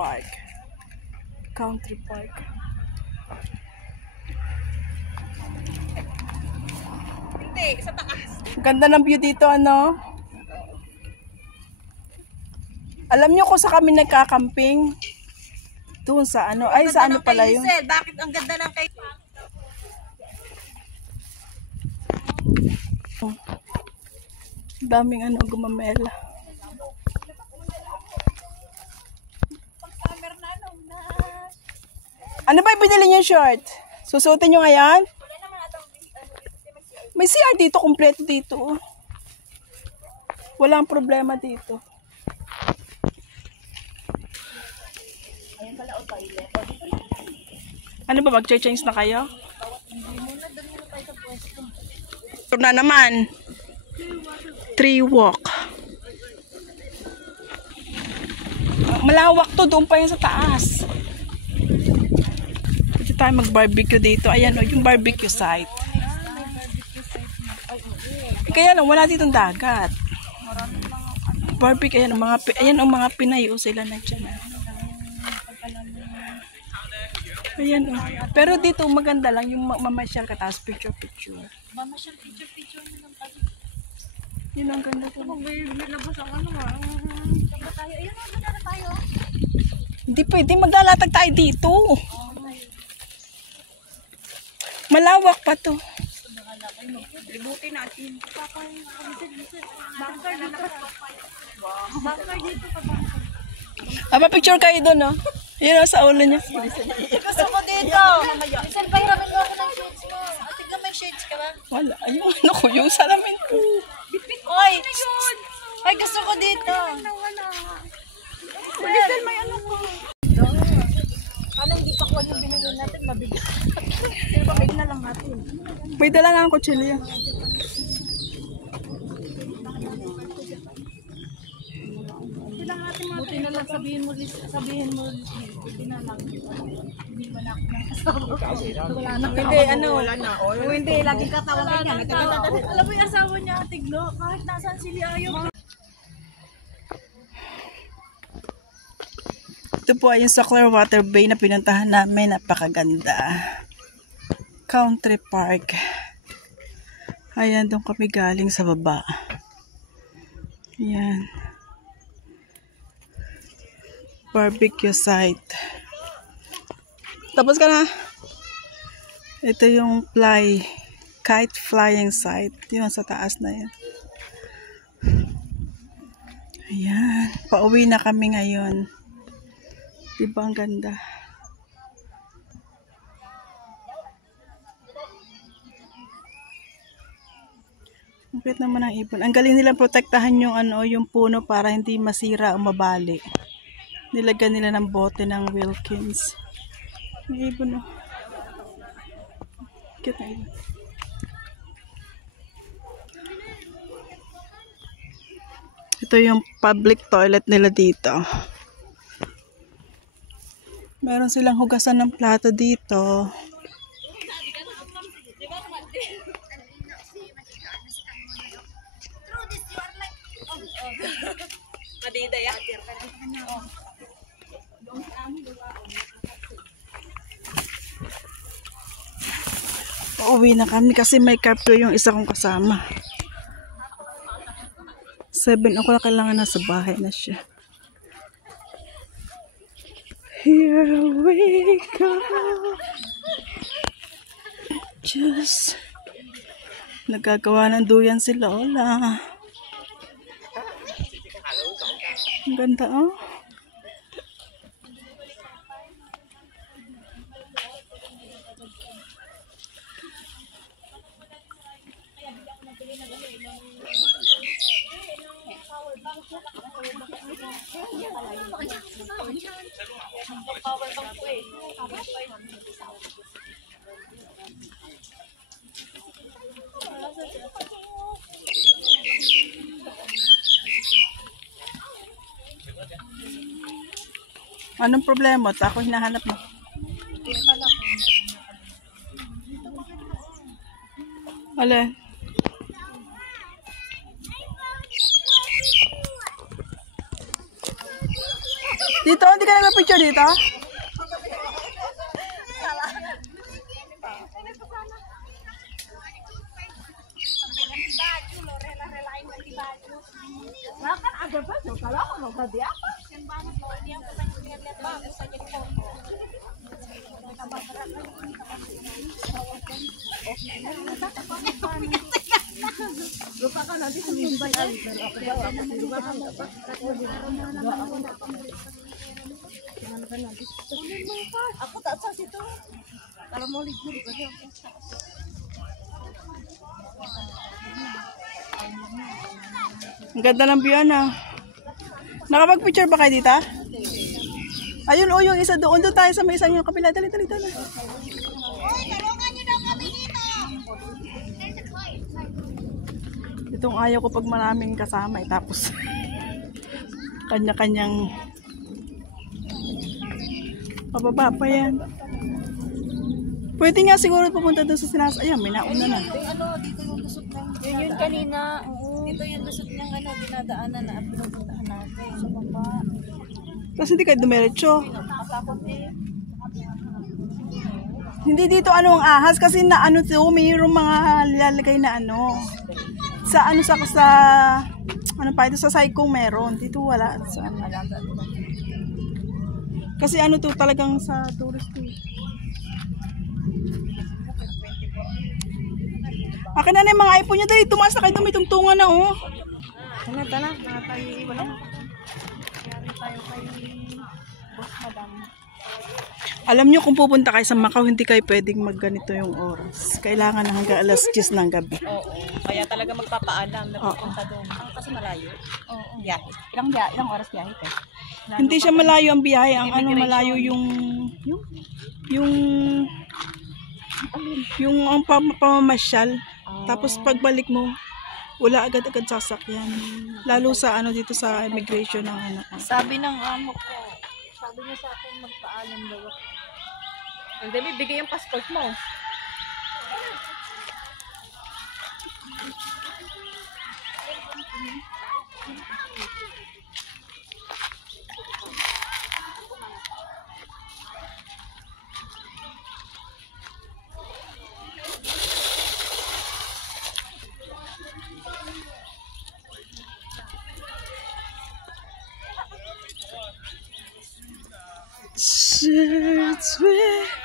Park. Country Park. Hindi, sa taas. Ganda ng view dito, ano? Alam nyo kung sa kami nagkakamping? Doon sa ano? Ay, sa ano pala yun? Bakit ang ganda ng kay... Daming ano, gumamela. Ano ba yung binili niyo short? Susuotin nyo ngayon? May CR dito, kompleto dito. Walang problema dito. Ano ba, mag-change na kayo? Ito na naman. Tree walk. Malawak to, doon pa yan sa taas. Pwede tayo mag-barbecue dito. Ayan o, yung barbecue site. Kaya lang, wala ditong dagat. Barbecue, ayan ang mga Pinay o sila na dyan. Ayan o. Pero dito maganda lang yung mamasyal ka tapos picture-picture. Mamasyal picture mo ng pati. Yun ang ganda to. May labas ang ano nga. Saka tayo. Ayun, maganda na tayo. Hindi pwede, maglalatag tayo dito. Malawak pa to. Libutin natin. Bangkar dito. Bangkar dito. Picture kayo doon, no? Yun o, sa ulo niya. Gusto ko dito. Minsan pahiramin mo ako ng shades mo. Tignan may shades ka ba? Wala. Ayun, ano ko, yung salamin ko. Oy! Ay, gusto ko dito. Ulitin, may ano ko. Kala hindi pa kuwan yung binili natin, mabigat. Pero pabig na lang natin. May dala nga ang kutsilyo. Buti na lang sabihin mo, buti na lang. Hindi mo na ako ng kasama. Wala na. Hindi, ano. Kung hindi, lagi ka tawagin niya. Alam mo yung asawa niya, Tiglo, kahit nasaan sila ayaw. Ito po ay yung sa Clearwater Bay na pinuntahan namin. Napakaganda. Country Park. Ayan, doon kami galing sa baba. Ayan. Barbecue site. Tapos ka na. Ito yung kite flying site. Yun sa taas na yan. Ayan. Pauwi na kami ngayon. Diba ang ganda? Bakit naman ang ibon? Ang galing nilang protektahan yung ano, yung puno para hindi masira o mabali. Nilagyan nila ng bote ng Wilkins. Ang ibon, oh. Kita yun. Ito yung public toilet nila dito. Meron silang hugasan ng plato dito. Madidaya. Uuwi na kami kasi may curfew yung isa kong kasama. 7 ako na kailangan nasa bahay na siya. Here we go. Just nagagawa ng duyan si Lola. Ang ganda, oh. Anong problema? Ako hinahanap mo. Wala. Dito, hindi ka nagpa-picture dito? Makan ada ba? Kalau ako magkadi ako. Lupa ka nanti sumimbay ali. Aku tak sah situ. Kalau mau libur kasi aku sah. Ang ganda ng view, ano. Nakapag-picture ba kayo dito? Ayun, o, yung isa doon. Doon tayo sa may isang yung kapila. Dali. Tulungan niyo daw kami dito. Itong ayaw ko pag maraming kasama. Tapos, kanya-kanyang pababa pa yan. Pwede nga siguro pupunta doon sa sinas. Ayan, may nauna na. Ano, dito yung lusot ng... Yun kanina. Dito yung lusot ng ano, dinadaanan na at pinupuntahan natin. Sa baba. Tapos hindi kayo dumiretso. Masakot eh. Hindi dito ano ang ahas kasi na ano to, mayroong mga nilalagay na ano. Sa ano sa ano pa ito sa Saikong meron. Dito wala sa ano. Kasi ano to talagang sa tourist to. Akin na yung mga iPhone nyo dali. Tumaas na kayo doon. May tungtungan na oh. Tana. Mga tayo iwan lang. Kaya tayo kay Boss Madam. Alam nyo kung pupunta kayo sa Macau, hindi kayo pwedeng magganito yung oras. Kailangan na hanggang alas 10 ng gabi. Oo. Kaya talaga magpapaalam na pupunta doon. Kasi malayo. Oo. Biyahe. Ilang oras biyahe ka? Hindi siya malayo ang biyahe. Ang ano malayo yung ang pamamasyal. Tapos pagbalik mo, wala agad-agad sasakyan. Lalo sa ano dito sa immigration ng ano. Sabi ng amo ko, sabi niya sa akin magpaalam daw ako. Hindi, bibigay yung passport mo. Shirts with